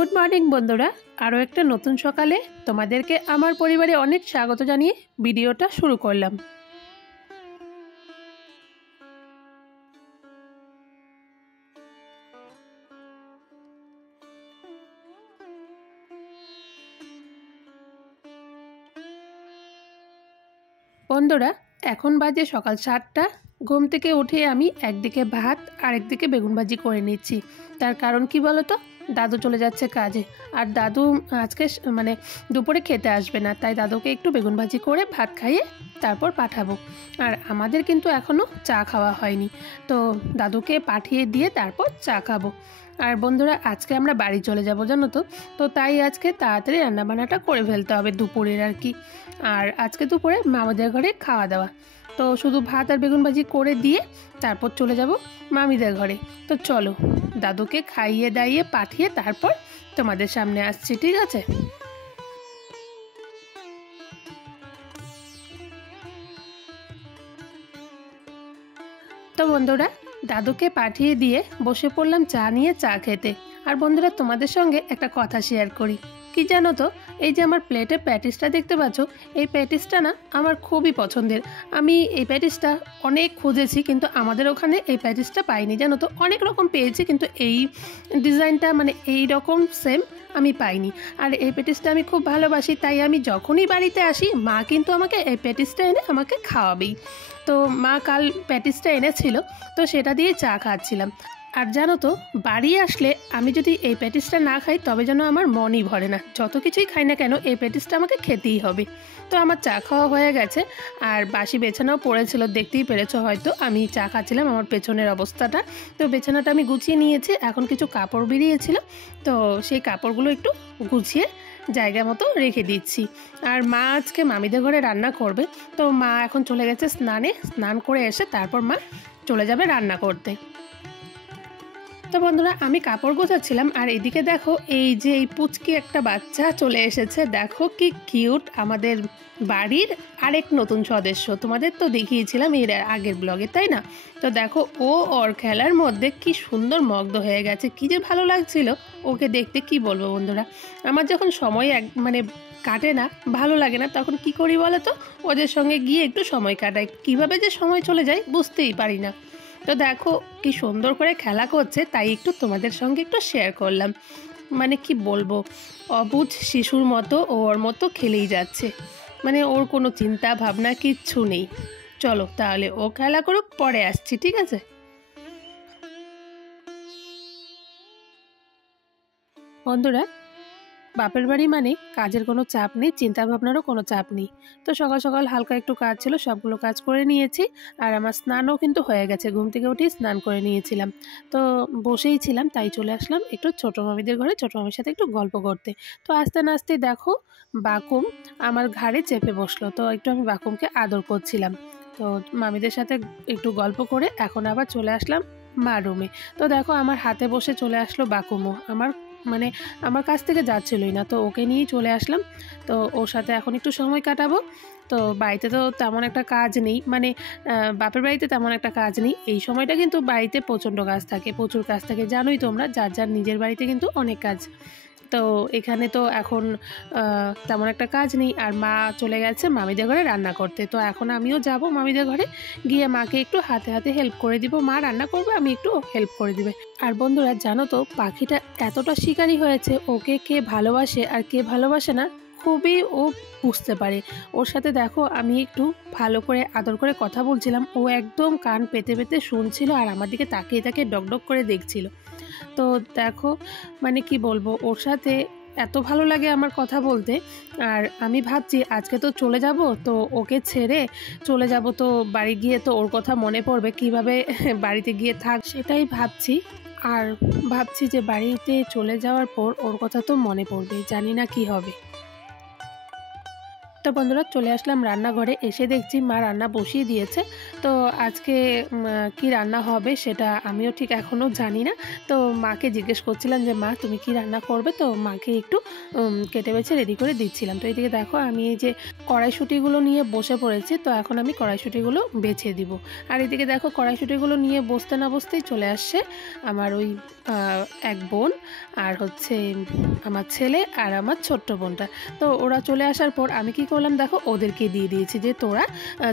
Good morning बंधुरा आरो एक नतून सकाले तोमादेरके आमार परिवारे अनेक स्वागत जानिए भिडियोटा शुरू करलाम। बंधुरा एखन बाजे सकाल 7टा। घुम थेके उठे आमी एकदिके भात और एकदिके बेगुन भाजी करे निচ্ছি। तार कारण कि बोलो तो दादू चले जाच्छे काजे और दादू आज के माने दुपुरे खेते आसबे ना, ताई दादूके एकटू बेगुन भाजी करे भात खाइए तारपर पाठाबो। और आमादेर किन्तु एखोनो चा खावा हयनि, तो दादूके पाठिए दिए तारपर चा खाबो। और बंधुरा आज के आमरा बाड़ी चले जाबो जानो तो ताई आज के ताड़ाताड़ी रान्ना बान्नाटा करे फेलते होबे दुपुरेर आर कि। और आज के दुपुरे मामादेर घरे खावा दावा, तो शुधु भात और बेगुन भाजी करे दिए तारपर चले जाबो मामीदेर घरे। तो चलो दादूके खाइए दाइए पाठिए तारपर तोमादेर सामने आसछि, ठीक आछे। तो बंधुरा दादूके पाठिए दिए बसे पड़लाम चा निये चा खेते। और बंधुरा तोमादेर संगे एकटा कथा शेयर करी। कि जानो तो এই যে আমার প্লেটে প্যাটিসটা দেখতে পাচ্ছো, এই প্যাটিসটা না আমার খুবই পছন্দের। আমি এই প্যাটিসটা অনেক খুঁজেছি কিন্তু আমাদের ওখানে এই প্যাটিসটা পাইনি জানো তো। অনেক রকম পেয়েছি কিন্তু এই ডিজাইনটা মানে এই রকম সেম আমি পাইনি। আর এই প্যাটিসটা আমি খুব ভালোবাসি, তাই আমি যখনই বাড়িতে আসি মা কিন্তু আমাকে এই প্যাটিসটা এনে আমাকে খাওয়াবেই। তো মা কাল প্যাটিসটা এনেছিল, তো সেটা দিয়ে চা খাচ্ছিলাম। আর জানো তো বাড়ি আসলে আমি যদি এই প্যাটিসটা না খাই তবে যেন আমার মনই ভরে না। যত কিছুই খাই না কেন এই প্যাটিসটা আমাকে খেতেই হবে। তো আমার চা খাওয়া হয়ে গেছে আর বাসি বিছানাও পড়েছিল, দেখতেই পেরেছো হয়তো আমি চা খাচ্ছিলাম আমার পেছনের অবস্থাটা। তো বিছানাটা আমি গুছিয়ে নিয়েছি, এখন কিছু কাপড় বেরিয়েছিল তো সেই কাপড়গুলো একটু গুছিয়ে জায়গা মতো রেখে দিচ্ছি। আর মা আজকে মামিদের ঘরে রান্না করবে, তো মা এখন চলে গেছে স্নানে, স্নান করে এসে তারপর মা চলে যাবে রান্না করতে। তো বন্ধুরা আমি কাপড় গোছাচ্ছিলাম আর এদিকে দেখো এই যে এই পুচকি একটা বাচ্চা চলে এসেছে। দেখো কি কিউট, আমাদের বাড়ির আরেক নতুন সদস্য। তোমাদের তো দেখিয়েছিলাম এর আগের ব্লগে, তাই না? তো দেখো ও ওর খেলার মধ্যে কি সুন্দর মগ্ন হয়ে গেছে, কি যে ভালো লাগছিল ওকে দেখতে, কি বলবো বন্ধুরা। আমার যখন সময় মানে কাটে না, ভালো লাগে না, তখন কি করি বলো তো, ওদের সঙ্গে গিয়ে একটু সময় কাটাই। কিভাবে যে সময় চলে যায় বুঝতেই পারি না। তো দেখো কি সুন্দর করে খেলা করছে, তাই একটু তোমাদের সঙ্গে একটু শেয়ার করলাম। মানে কি বলবো, অবুঝ শিশুর মতো ওর মতো খেলেই যাচ্ছে, মানে ওর কোনো চিন্তা ভাবনা কিচ্ছু নেই। চলো তাহলে ও খেলা করুক, পরে আসছি, ঠিক আছে। বন্ধুরা বাপের বাড়ি মানে কাজের কোনো চাপ নেই, চিন্তা ভাবনারও কোনো চাপ নেই। তো সকাল সকাল হালকা একটু কাজ ছিল, সবগুলো কাজ করে নিয়েছি। আর আমার স্নানও কিন্তু হয়ে গেছে, ঘুম থেকে উঠেই স্নান করে নিয়েছিলাম। তো বসেই ছিলাম, তাই চলে আসলাম একটু ছোটো মামিদের ঘরে ছোটো মামির সাথে একটু গল্প করতে। তো আস্তে না আস্তে দেখো বাকুম আমার ঘাড়ে চেপে বসলো, তো একটু আমি বাকুমকে আদর করছিলাম। তো মামিদের সাথে একটু গল্প করে এখন আবার চলে আসলাম মা রুমে। তো দেখো আমার হাতে বসে চলে আসলো বাকুমও, মানে আমার কাছ থেকে যাচ্ছিলই না, তো ওকে নিয়েই চলে আসলাম। তো ওর সাথে এখন একটু সময় কাটাবো। তো বাড়িতে তো তেমন একটা কাজ নেই, মানে বাপের বাড়িতে তেমন একটা কাজ নেই এই সময়টা, কিন্তু বাড়িতে প্রচণ্ড কাজ থাকে, প্রচুর কাজ থাকে, জানোই তোমরা, যার যার নিজের বাড়িতে কিন্তু অনেক কাজ। তো এখানে তো এখন তেমন একটা কাজ নেই। আর মা চলে গেছে মামিদের ঘরে রান্না করতে, তো এখন আমিও যাব মামিদের ঘরে, গিয়ে মাকে একটু হাতে হাতে হেল্প করে দিব। মা রান্না করবে, আমি একটু হেল্প করে দিবে। আর বন্ধুরা জানো তো পাখিটা এতটা শিকারী হয়েছে, ওকে কে ভালোবাসে আর কে ভালোবাসে না খুবই ও বুঝতে পারে। ওর সাথে দেখো আমি একটু ভালো করে আদর করে কথা বলছিলাম, ও একদম কান পেতে পেতে শুনছিল আর আমার দিকে তাকিয়ে তাকিয়ে ডকডক করে দেখছিল। তো দেখো মানে কি বলবো, ওর সাথে এত ভালো লাগে আমার কথা বলতে। আর আমি ভাবছি আজকে তো চলে যাব, তো ওকে ছেড়ে চলে যাব, তো বাড়ি গিয়ে তো ওর কথা মনে পড়বে, কিভাবে বাড়িতে গিয়ে থাক সেটাই ভাবছি। আর ভাবছি যে বাড়িতে চলে যাওয়ার পর ওর কথা তো মনে পড়বে, জানি না কি হবে। তো বন্ধুরা চলে আসলাম রান্নাঘরে, এসে দেখছি মা রান্না বসিয়ে দিয়েছে। তো আজকে কি রান্না হবে সেটা আমিও ঠিক এখনও জানি না। তো মাকে জিজ্ঞেস করছিলাম যে মা তুমি কি রান্না করবে, তো মাকে একটু কেটে বেছে রেডি করে দিচ্ছিলাম। তো এদিকে দেখো আমি এই যে কড়াইশুঁটিগুলো নিয়ে বসে পড়েছি। তো এখন আমি কড়াইশুঁটিগুলো বেছে দিব। আর এদিকে দেখো কড়াইশুঁটিগুলো নিয়ে বসতে না বসতেই চলে আসছে আমার ওই এক বোন, আর হচ্ছে আমার ছেলে আর আমার ছোট্ট বোনটা। তো ওরা চলে আসার পর আমি কি করলাম দেখো ওদেরকে দিয়ে দিয়েছি যে তোরা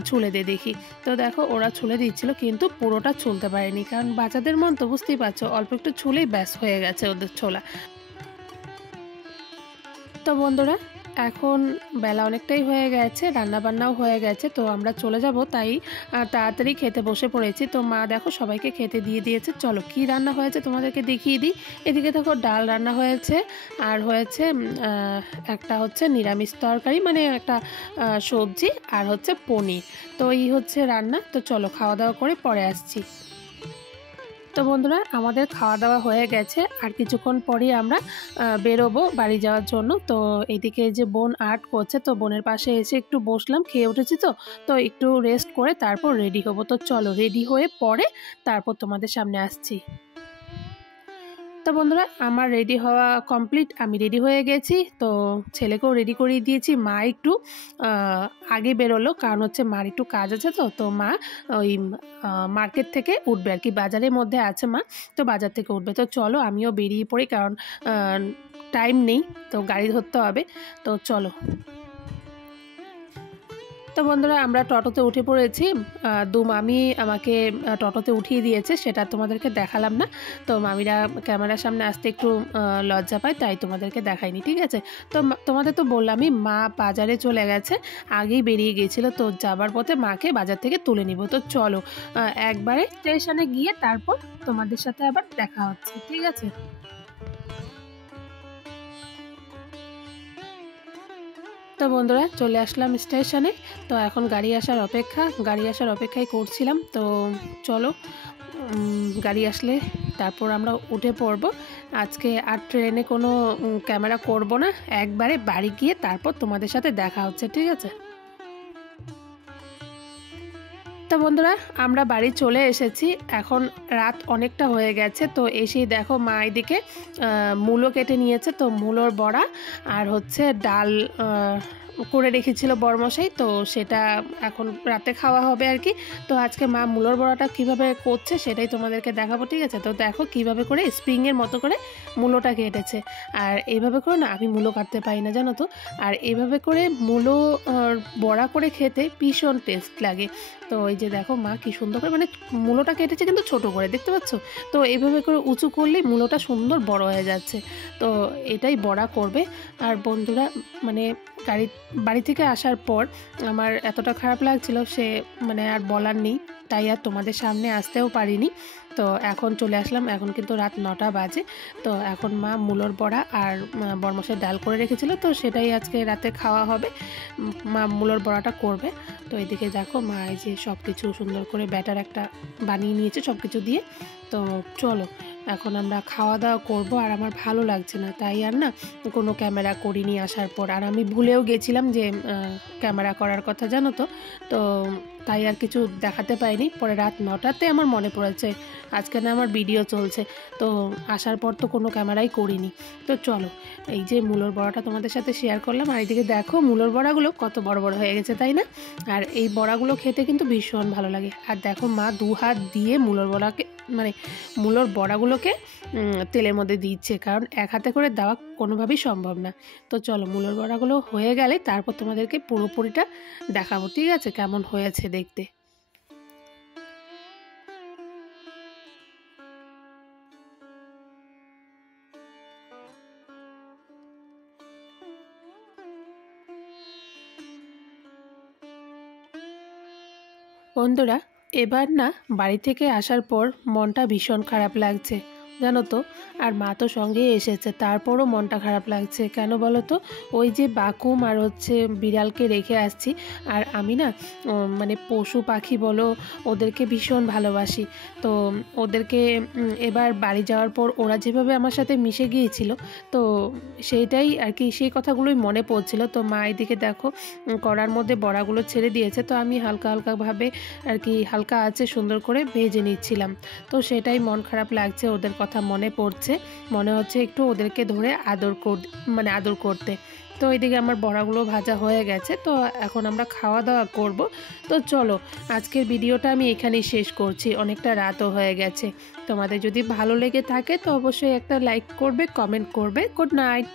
ছুলে দে দেখি। তো দেখো ওরা ছুলে দিচ্ছিল, কিন্তু পুরোটা ছুলতে পারেনি, কারণ বাচ্চাদের মন তো বুঝতেই পারছো, অল্প একটু ছুলেই ব্যাস হয়ে গেছে ওদের ছোলা। তো বন্ধুরা এখন বেলা অনেকটাই হয়ে গেছে, রান্নাবান্নাও হয়ে গেছে, তো আমরা চলে যাব, তাই তাড়াতাড়ি খেতে বসে পড়েছি। তো মা দেখো সবাইকে খেতে দিয়ে দিয়েছে। চলো কি রান্না হয়েছে তোমাদেরকে দেখিয়ে দিই। এদিকে দেখো ডাল রান্না হয়েছে, আর হয়েছে একটা হচ্ছে নিরামিষ তরকারি, মানে একটা সবজি, আর হচ্ছে পনির। তো এই হচ্ছে রান্না। তো চলো খাওয়া দাওয়া করে পরে আসছি। তো বন্ধুরা আমাদের খাওয়া দাওয়া হয়ে গেছে, আর কিছুক্ষণ পরেই আমরা বেরোবো বাড়ি যাওয়ার জন্য। তো এইদিকে যে বোন আর্ট করছে, তো বোনের পাশে এসে একটু বসলাম, খেয়ে উঠেছি, তো একটু রেস্ট করে তারপর রেডি হবো। তো চলো রেডি হয়ে পরে তারপর তোমাদের সামনে আসছি। তো বন্ধুরা আমার রেডি হওয়া কমপ্লিট, আমি রেডি হয়ে গেছি। তো ছেলেকেও রেডি করিয়ে দিয়েছি। মা একটু আগে বেরোলো, কারণ হচ্ছে মার একটু কাজ আছে। তো মা ওই মার্কেট থেকে উঠবে আর কি, বাজারের মধ্যে আছে মা, তো বাজার থেকে উঠবে। তো চলো আমিও বেরিয়ে পড়ি, কারণ টাইম নেই, তো গাড়ি ধরতে হবে। তো চলো। তো বন্ধুরা আমরা টোটোতে উঠে পড়েছি। মামি আমাকে টোটোতে উঠিয়ে দিয়েছে, সেটা তোমাদেরকে দেখালাম না। তো মামিরা ক্যামেরার সামনে আসতে একটু লজ্জা পায়, তাই তোমাদেরকে দেখাইনি, ঠিক আছে। তো তোমাদের তো বললামই মা বাজারে চলে গেছে, আগেই বেরিয়ে গিয়েছিলো। তো যাবার পথে মাকে বাজার থেকে তুলে নিব। তো চলো একবারে স্টেশনে গিয়ে তারপর তোমাদের সাথে আবার দেখা হচ্ছে, ঠিক আছে। তো বন্ধুরা চলে আসলাম স্টেশনে। তো এখন গাড়ি আসার অপেক্ষাই করছিলাম। তো চলো গাড়ি আসলে তারপর আমরা উঠে পড়ব। আজকে আর ট্রেনে কোনো ক্যামেরা করব না, একবারে বাড়ি গিয়ে তারপর তোমাদের সাথে দেখা হচ্ছে, ঠিক আছে। তো বন্ধুরা আমরা বাড়ি চলে এসেছি, এখন রাত অনেকটা হয়ে গেছে। তো এসেই দেখো মা এদিকে মূলো কেটে নিয়েছে, তো মূলোর বড়া আর হচ্ছে ডাল করে রেখেছিল বরমশাই, তো সেটা এখন রাতে খাওয়া হবে আর কি। তো আজকে মা মূলোর বড়াটা কিভাবে করছে সেটাই তোমাদেরকে দেখাবো, ঠিক আছে। তো দেখো কিভাবে করে স্প্রিংয়ের মতো করে মূলোটা কেটেছে। আর এইভাবে করে না আমি মূলো কাটতে পারি না জানো তো। আর এইভাবে করে মূলো বড়া করে খেতে ভীষণ টেস্ট লাগে। তো এই যে দেখো মা কি সুন্দর করে, মানে মূলোটা কেটেছে কিন্তু ছোট করে, দেখতে পাচ্ছ। তো এইভাবে করে উঁচু করলেই মূলোটা সুন্দর বড় হয়ে যাচ্ছে। তো এটাই বড়া করবে। আর বন্ধুরা মানে বাড়ি থেকে আসার পর আমার এতটা খারাপ লাগছিল, সে মানে আর বলার নেই, তাই আর তোমাদের সামনে আসতেও পারিনি। তো এখন চলে আসলাম, এখন কিন্তু রাত 9টা বাজে। তো এখন মা মূলোর বড়া আর বরমশাই ডাল করে রেখেছিল, তো সেটাই আজকে রাতে খাওয়া হবে। মা মূলোর বড়াটা করবে। তো এদিকে দেখো মা এই যে সব কিছু সুন্দর করে ব্যাটার একটা বানিয়ে নিয়েছে সব কিছু দিয়ে। তো চলো এখন আমরা খাওয়া দাওয়া করব। আর আমার ভালো লাগছে না, তাই আর না কোনো ক্যামেরা করিনি আসার পর। আর আমি ভুলেও গেছিলাম যে ক্যামেরা করার কথা জানো তো। তো তাই আর কিছু দেখাতে পারিনি। পরে রাত 9টাতে আমার মনে পড়েছে আজকে না আমার ভিডিও চলছে। তো আসার পর তো কোনো ক্যামেরাই করিনি। তো চলো এই যে মূলোর বড়াটা তোমাদের সাথে শেয়ার করলাম। আর এইদিকে দেখো মূলোর বড়াগুলো কত বড় বড় হয়ে গেছে, তাই না। আর এই বড়াগুলো খেতে কিন্তু ভীষণ ভালো লাগে। আর দেখো মা 2 হাত দিয়ে মূলোর বড়াকে, মানে মূলোর বড়াগুলোকে তেলের মধ্যে দিচ্ছে, কারণ এক হাতে করে দেওয়া কোনোভাবেই সম্ভব না। তো চলো মূলোর বড়াগুলো হয়ে গেলে তারপর তোমাদেরকে পুরোপুরিটা দেখাবো, ঠিক আছে, কেমন হয়েছে দেখতে। বন্ধুরা এবার না বাড়ি থেকে আসার পর মনটা ভীষণ খারাপ লাগছে। জানো তো। আর মা তো সঙ্গেই এসেছে, তারপরও মনটা খারাপ লাগছে। কেন বলো তো? ওই যে বাকুম আর হচ্ছে বিড়ালকে রেখে আসছি, আর আমি না মানে পশু পাখি বলো, ওদেরকে ভীষণ ভালোবাসি। তো ওদেরকে এবার বাড়ি যাওয়ার পর ওরা যেভাবে আমার সাথে মিশে গিয়েছিল, তো সেইটাই আর কি, সেই কথাগুলোই মনে পড়ছিল। তো মা এদিকে দেখো কড়ার মধ্যে বড়াগুলো ছেড়ে দিয়েছে, তো আমি হালকা হালকাভাবে আর কি হালকা আঁচে সুন্দর করে ভেজে নিচ্ছিলাম। তো সেটাই মন খারাপ লাগছে, ওদের কথা মনে পড়ছে, মনে হচ্ছে একটু ওদেরকে ধরে আদর করতে। তো এইদিকে আমার বড়াগুলো ভাজা হয়ে গেছে, তো এখন আমরা খাওয়া দাওয়া করব। তো চলো, আজকের ভিডিওটা আমি এখানেই শেষ করছি, অনেকটা রাতও হয়ে গেছে। তোমাদের যদি ভালো লেগে থাকে তো অবশ্যই একটা লাইক করবে, কমেন্ট করবে। Good night.